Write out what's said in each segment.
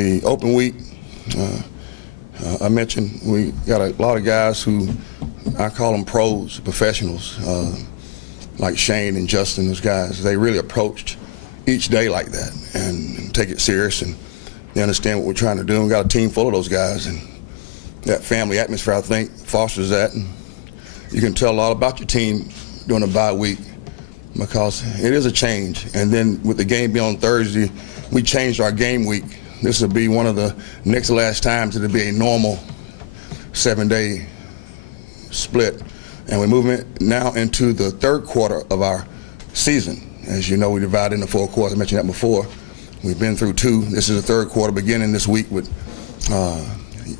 the open week, I mentioned we got a lot of guys who I call them pros, professionals, like Shane and Justin. Those guys, they really approached each day like that and take it serious, and they understand what we're trying to do. We got a team full of those guys, and that family atmosphere, I think, fosters that. And you can tell a lot about your team during a bye week because it is a change. And then with the game being on Thursday, we changed our game week. This will be one of the next to last times it'll be a normal 7-day split. And we're moving now into the third quarter of our season. As you know, we divide into 4 quarters. I mentioned that before. We've been through 2. This is the third quarter beginning this week with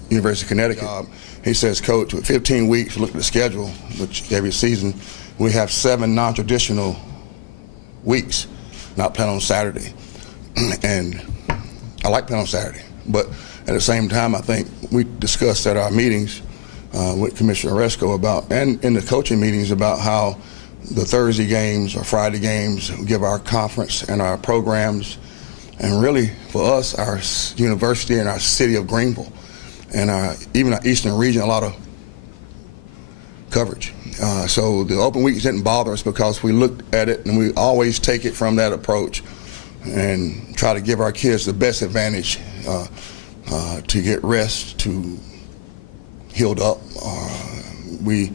University of Connecticut. He says, Coach, with 15 weeks, look at the schedule, which every season, we have 7 non-traditional weeks, not playing on Saturday. And I like playing on Saturday. But at the same time, I think we discussed at our meetings with Commissioner Resco about, and in the coaching meetings, about how the Thursday games or Friday games give our conference and our programs, and really for us, our university and our city of Greenville, and even our Eastern region, a lot of coverage. So the open weeks didn't bother us because we looked at it and we always take it from that approach and try to give our kids the best advantage to get rest, to healed up. We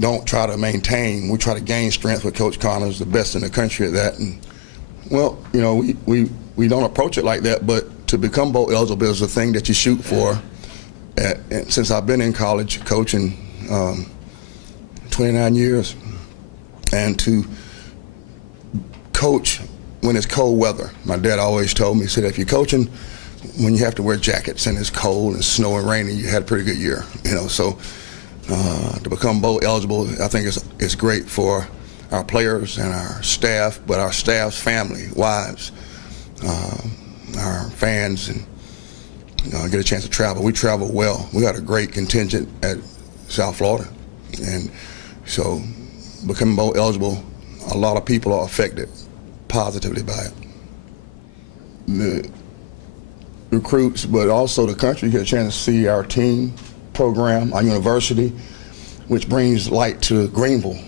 don't try to maintain, we try to gain strength with Coach Connors, the best in the country at that. And well, you know, we don't approach it like that, but to become bowl eligible is a thing that you shoot for. Since I've been in college coaching 29 years, and to coach when it's cold weather. My dad always told me, he said, if you're coaching when you have to wear jackets and it's cold and snow and rainy, you had a pretty good year, you know. So to become bowl eligible, I think it's great for our players and our staff, but our staff's family, wives, our fans, and get a chance to travel. We travel well. We got a great contingent at South Florida, and so becoming bowl eligible, a lot of people are affected positively by it. The recruits, but also the country, get a chance to see our team program, our university, which brings light to Greenville,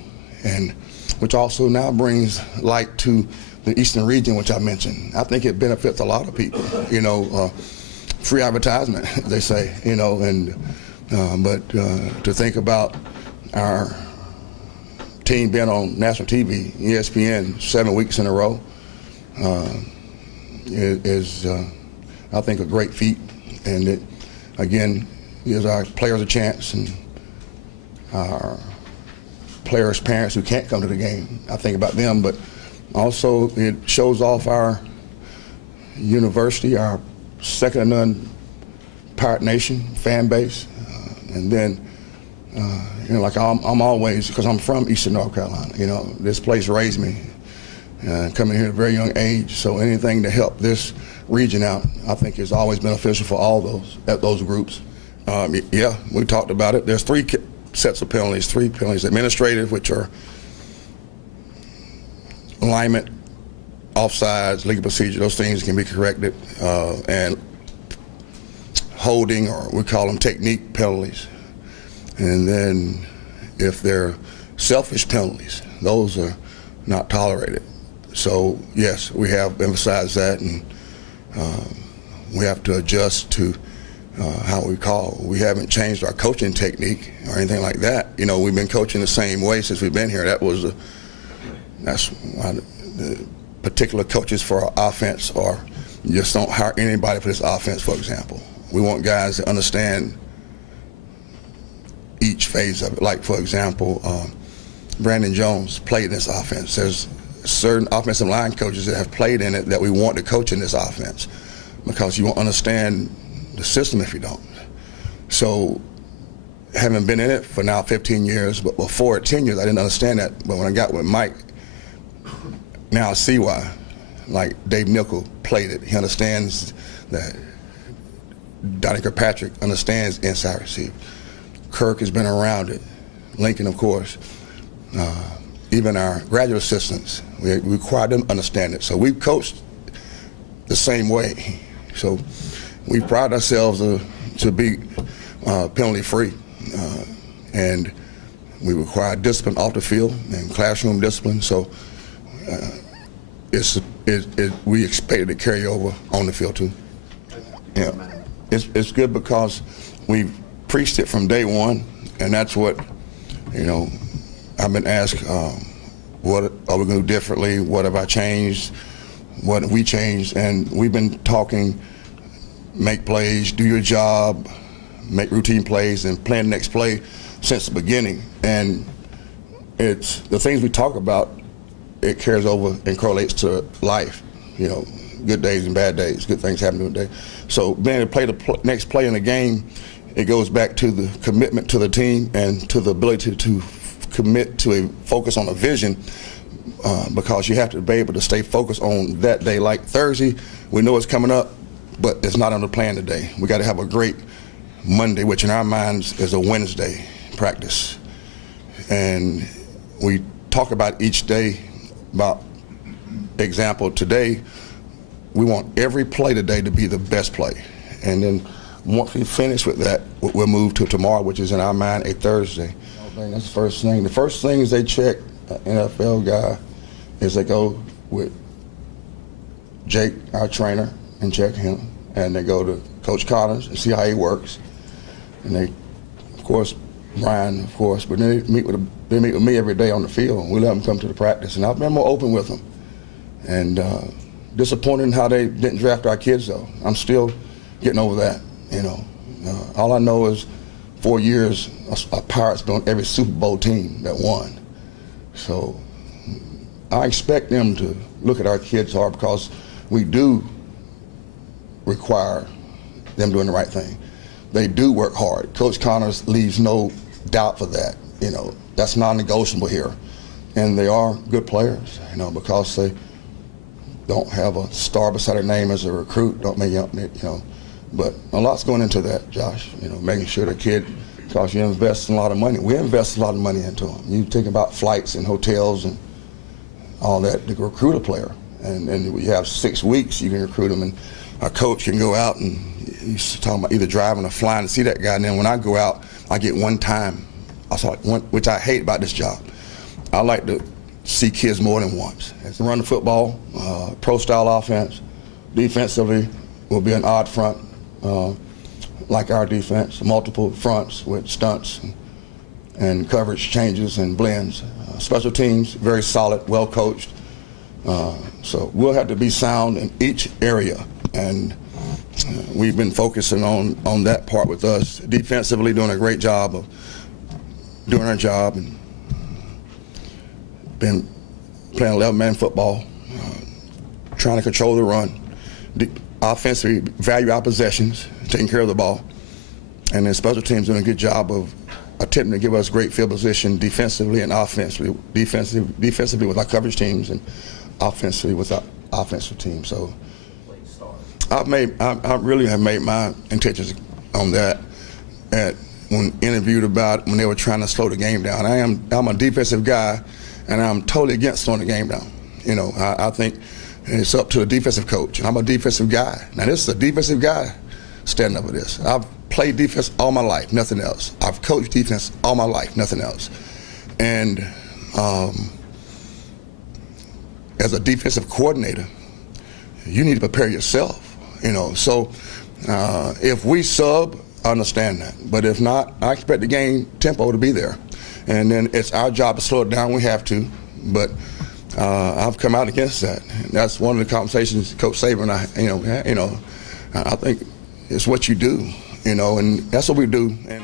and which also now brings light to the Eastern region, which I mentioned. I think it benefits a lot of people, you know, free advertisement, they say, you know, and but to think about our team being on national TV, ESPN, 7 weeks in a row, is I think a great feat, and it again gives our players a chance, and our players' parents who can't come to the game, I think about them, but also it shows off our university, our second to none Pirate Nation fan base, and then you know, like I'm always, because I'm from Eastern North Carolina, you know, this place raised me, coming here at a very young age, so anything to help this region out, I think is always beneficial for all those groups. Yeah, we talked about it. There's 3 sets of penalties, 3 penalties: administrative, which are alignment, offsides, legal procedure, those things can be corrected, and holding, or we call them technique penalties. And then if they're selfish penalties, those are not tolerated. So yes, we have emphasized that, and we have to adjust to how we call. We haven't changed our coaching technique or anything like that. You know, we've been coaching the same way since we've been here. That's why the particular coaches for our offense, or you just don't hire anybody for this offense, for example. We want guys that understand each phase of it. Like, for example, Brandon Jones played in this offense. There's certain offensive line coaches that have played in it that we want to coach in this offense, because you won't understand the system if you don't. So, having been in it for now 15 years, but before 10 years, I didn't understand that. But when I got with Mike, now I see why. Like Dave Nickel played it. He understands that. Donnie Kirkpatrick understands inside receive. Kirk has been around it. Lincoln, of course. Even our graduate assistants, we require them to understand it. So we've coached the same way. So we pride ourselves to be penalty free, and we require discipline off the field and classroom discipline. So we expect it to carry over on the field too. Yeah, it's good because we've preached it from day one, and that's what, you know, I've been asked, what are we going to do differently? What have I changed? What have we changed? And we've been talking, make plays, do your job, make routine plays, and plan the next play since the beginning. And it's the things we talk about, it carries over and correlates to life. You know, good days and bad days, good things happen in the day. So being able to play the next play in the game, it goes back to the commitment to the team and to the ability to commit to a focus on a vision, because you have to be able to stay focused on that day. Like Thursday, we know it's coming up, but it's not on the plan today. We got to have a great Monday, which in our minds is a Wednesday practice. And we talk about each day, about example today, we want every play today to be the best play. And then once we finish with that, we'll move to tomorrow, which is in our mind a Thursday. That's the first thing. The first thing is they check an NFL guy is they go with Jake, our trainer, and check him. And they go to Coach Collins and see how he works. And they, of course, Brian, of course, but then they meet with me every day on the field. And we let them come to the practice. And I've been more open with them. And disappointed in how they didn't draft our kids, though. I'm still getting over that, you know. All I know is 4 years, a Pirates been on every Super Bowl team that won. So I expect them to look at our kids hard, because we do require them doing the right thing. They do work hard. Coach Connors leaves no doubt for that. You know, that's non-negotiable here. And they are good players, you know, because they don't have a star beside their name as a recruit, don't make, you know. But a lot's going into that, Josh, you know, making sure the kid, because you invest a lot of money. We invest a lot of money into them. You think about flights and hotels and all that to recruit a player. And we have 6 weeks you can recruit them, and a coach can go out and he's talking about either driving or flying to see that guy. And then when I go out, I get one time. I saw one, which I hate about this job. I like to see kids more than once. It's run the football, pro-style offense. Defensively will be an odd front, like our defense, multiple fronts with stunts and coverage changes and blends. Special teams, very solid, well coached. So we'll have to be sound in each area, and we've been focusing on that part with us. Defensively, doing a great job of doing our job, and been playing 11-man football, trying to control the run. Offensively, value our possessions, taking care of the ball. And then special teams doing a good job of attempting to give us great field position defensively and offensively. Defensively with our coverage teams, and offensively with our offensive team. So I really have made my intentions on that when interviewed about when they were trying to slow the game down. I'm a defensive guy, and I'm totally against slowing the game down. You know, I think it's up to the defensive coach. I'm a defensive guy. Now this is a defensive guy standing up for this. I've played defense all my life, nothing else. I've coached defense all my life, nothing else. And as a defensive coordinator, you need to prepare yourself, you know. So if we sub, I understand that. But if not, I expect the game tempo to be there. And then it's our job to slow it down. We have to. But I've come out against that. That's one of the conversations Coach Saban and I, I think it's what you do, you know, and that's what we do. And